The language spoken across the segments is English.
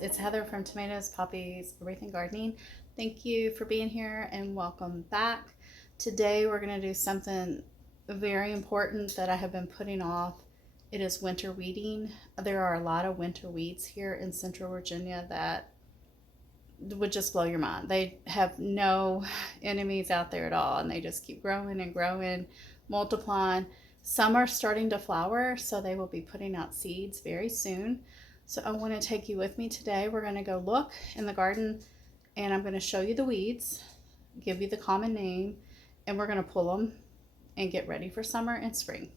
It's Heather from Tomatoes, Poppies, Everything Gardening. Thank you for being here and welcome back. Today we're going to do something very important that I have been putting off. It is winter weeding. There are a lot of winter weeds here in Central Virginia that would just blow your mind. They have no enemies out there at all, and they just keep growing and growing, multiplying. Some are starting to flower, so they will be putting out seeds very soon. So I want to take you with me today. We're going to go look in the garden, and I'm going to show you the weeds, give you the common name, and we're going to pull them and get ready for summer and spring.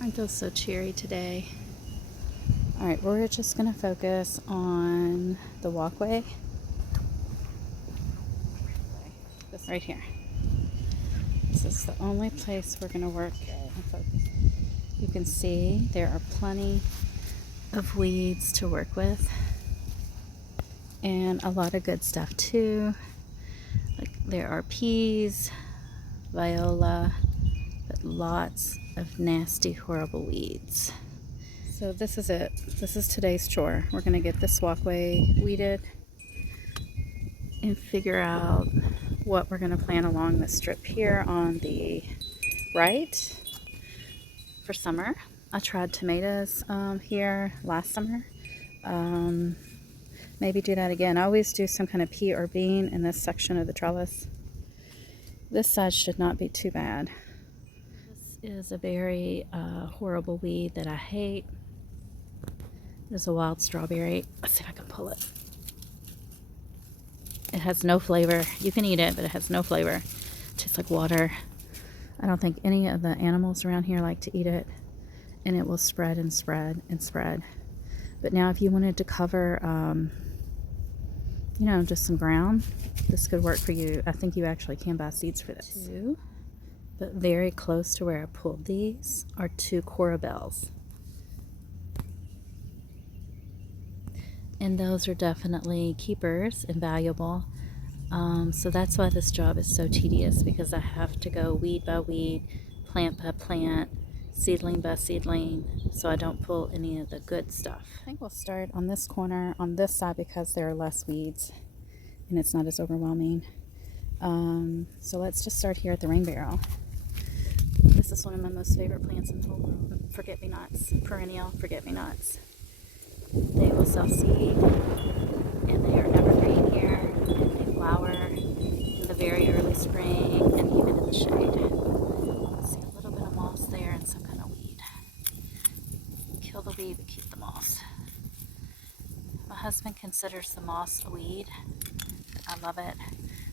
Aren't those so cheery today? All right, we're just going to focus on the walkway. This right here. This is the only place we're going to work and focus. You can see there are plenty of weeds to work with and a lot of good stuff too. Like there are peas, viola, but lots of nasty, horrible weeds. So this is it. This is today's chore. We're going to get this walkway weeded and figure out what we're going to plant along this strip here on the right for summer. I tried tomatoes here last summer. Maybe do that again. I always do some kind of pea or bean in this section of the trellis. This side should not be too bad. This is a very horrible weed that I hate. There's a wild strawberry. Let's see if I can pull it. It has no flavor. You can eat it, but it has no flavor. It tastes like water. I don't think any of the animals around here like to eat it. And it will spread and spread and spread. But now if you wanted to cover, just some ground, this could work for you. I think you actually can buy seeds for this. But very close to where I pulled these are 2 corabels. And those are definitely keepers and valuable. So that's why this job is so tedious, because I have to go weed by weed, plant by plant, seedling by seedling, so I don't pull any of the good stuff. I think we'll start on this corner on this side because there are less weeds and it's not as overwhelming. So let's just start here at the rain barrel. This is one of my most favorite plants in the whole world. Forget-me-nots, perennial forget-me-nots. They will self-seed, and they are evergreen here, and they flower in the very early spring and even in the shade. See a little bit of moss there and some kind of weed. Kill the weed but keep the moss. My husband considers the moss a weed. I love it,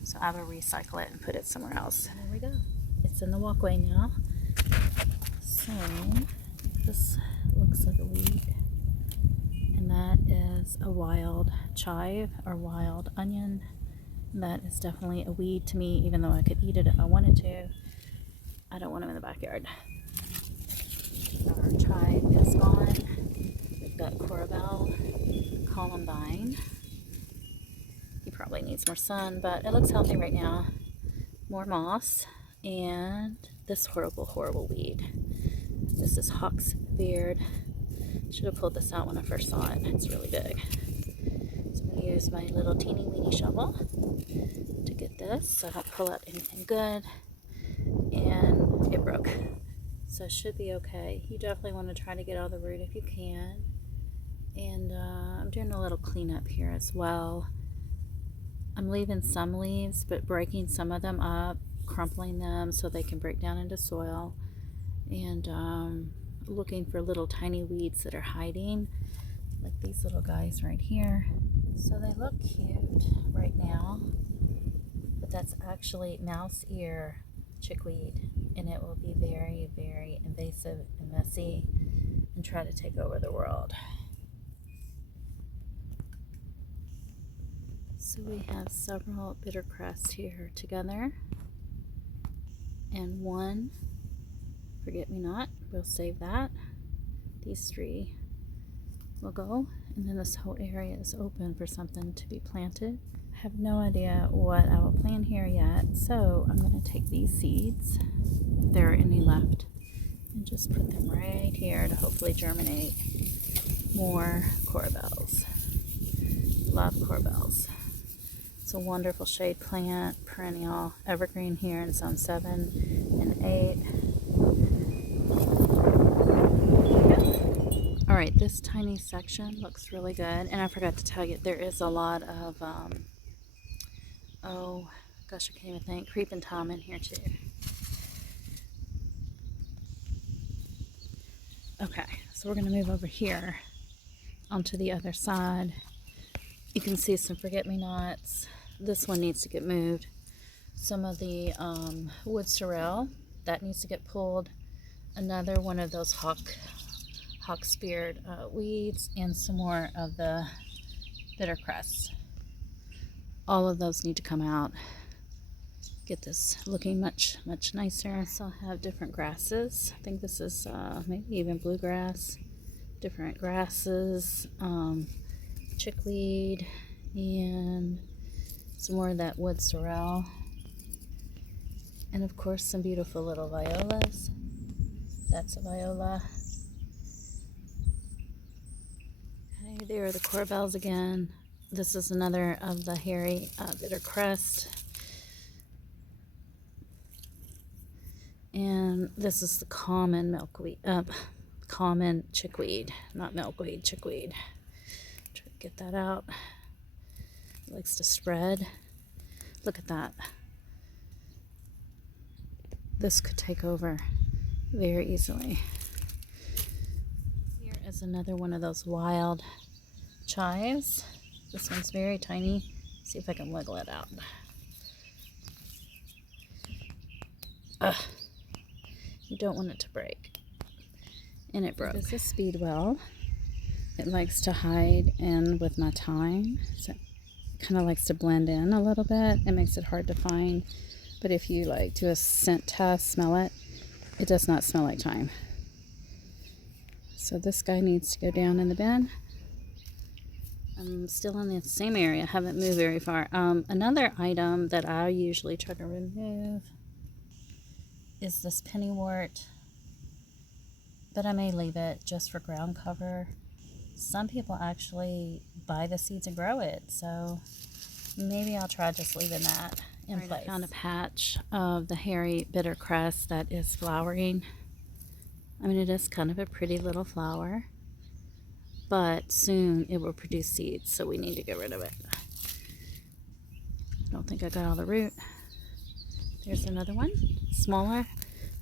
so I will recycle it and put it somewhere else. And there we go. It's in the walkway now. So this looks like a weed. And that is a wild chive or wild onion. That is definitely a weed to me, even though I could eat it if I wanted to. I don't want them in the backyard. Our chive is gone. We've got corbel, columbine. He probably needs more sun, but it looks healthy right now. More moss, and this horrible, horrible weed. This is hawk's beard. Should have pulled this out when I first saw it. It's really big. So I'm going to use my little teeny weeny shovel to get this so I don't pull out anything good. And it broke. So it should be okay. You definitely want to try to get all the root if you can. And I'm doing a little cleanup here as well. I'm leaving some leaves, but breaking some of them up, crumpling them so they can break down into soil. And looking for little tiny weeds that are hiding, like these little guys right here. So they look cute right now, but that's actually mouse ear chickweed, and it will be very, very invasive and messy and try to take over the world. So we have several bittercress here together, and one forget-me-not. We'll save that. These 3 will go, and then this whole area is open for something to be planted. I have no idea what I will plant here yet, so I'm going to take these seeds, if there are any left, and just put them right here to hopefully germinate more corbels. Love corbels. It's a wonderful shade plant, perennial, evergreen here in zone 7 and 8. Alright, this tiny section looks really good. And I forgot to tell you, there is a lot of, oh gosh, I can't even think, creeping Tom in here too. Okay, so we're going to move over here onto the other side. You can see some forget-me-nots. This one needs to get moved. Some of the wood sorrel, that needs to get pulled. Another one of those hawk-speared weeds, and some more of the bitter cress. All of those need to come out. Get this looking much nicer. So I'll have different grasses. I think this is maybe even bluegrass. Different grasses, chickweed, and some more of that wood sorrel. And of course some beautiful little violas. That's a viola. Okay, there are the corbels again. This is another of the hairy bitter crest. And this is the common milkweed, common chickweed, not milkweed, chickweed. Try to get that out. It likes to spread. Look at that. This could take over very easily. Here is another one of those wild chives. This one's very tiny. See if I can wiggle it out. Ugh. You don't want it to break. And it broke. This is speedwell. It likes to hide in with my thyme. So it kind of likes to blend in a little bit. It makes it hard to find. But if you like do a scent test, smell it, it does not smell like thyme. So this guy needs to go down in the bin. I'm still in the same area. I haven't moved very far. Another item that I usually try to remove is this pennywort, but I may leave it just for ground cover. Some people actually buy the seeds and grow it, so maybe I'll try just leaving that in place. I found a patch of the hairy bitter cress that is flowering. I mean, it is kind of a pretty little flower, but soon it will produce seeds, so we need to get rid of it. I don't think I got all the root. There's another one, smaller,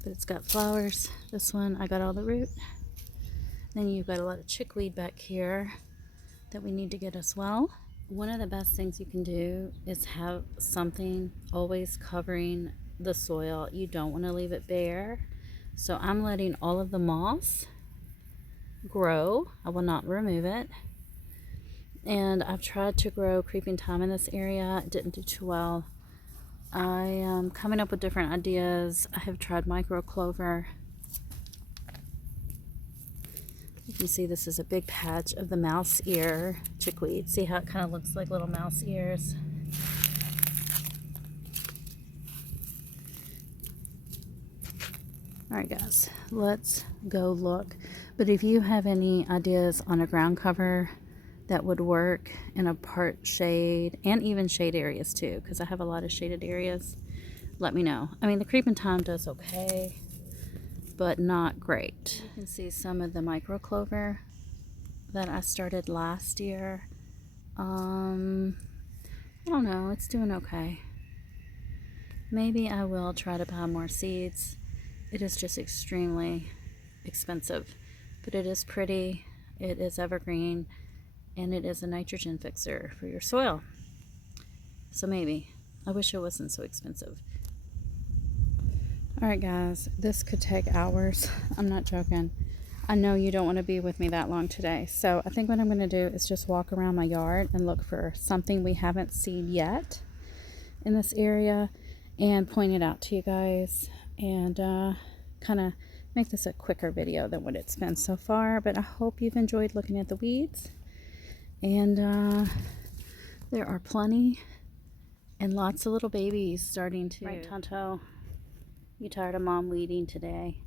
but it's got flowers. This one, I got all the root. Then you've got a lot of chickweed back here that we need to get as well. One of the best things you can do is have something always covering the soil. You don't want to leave it bare. So I'm letting all of the moss grow. I will not remove it. And I've tried to grow creeping thyme in this area. It didn't do too well. I am coming up with different ideas. I have tried micro clover. You can see this is a big patch of the mouse ear chickweed. See how it kind of looks like little mouse ears? Alright guys, let's go look. But if you have any ideas on a ground cover that would work in a part shade, and even shade areas too, because I have a lot of shaded areas, let me know. I mean, the creeping thyme does okay, but not great. You can see some of the micro clover that I started last year. I don't know, it's doing okay. Maybe I will try to buy more seeds. It is just extremely expensive, but it is pretty, it is evergreen, and it is a nitrogen fixer for your soil. So maybe. I wish it wasn't so expensive. Alright guys, this could take hours. I'm not joking. I know you don't want to be with me that long today. So I think what I'm going to do is just walk around my yard and look for something we haven't seen yet in this area and point it out to you guys, and kind of make this a quicker video than what it's been so far. But I hope you've enjoyed looking at the weeds. And there are plenty, and lots of little babies starting to. Right, Tonto, you tired of mom weeding today?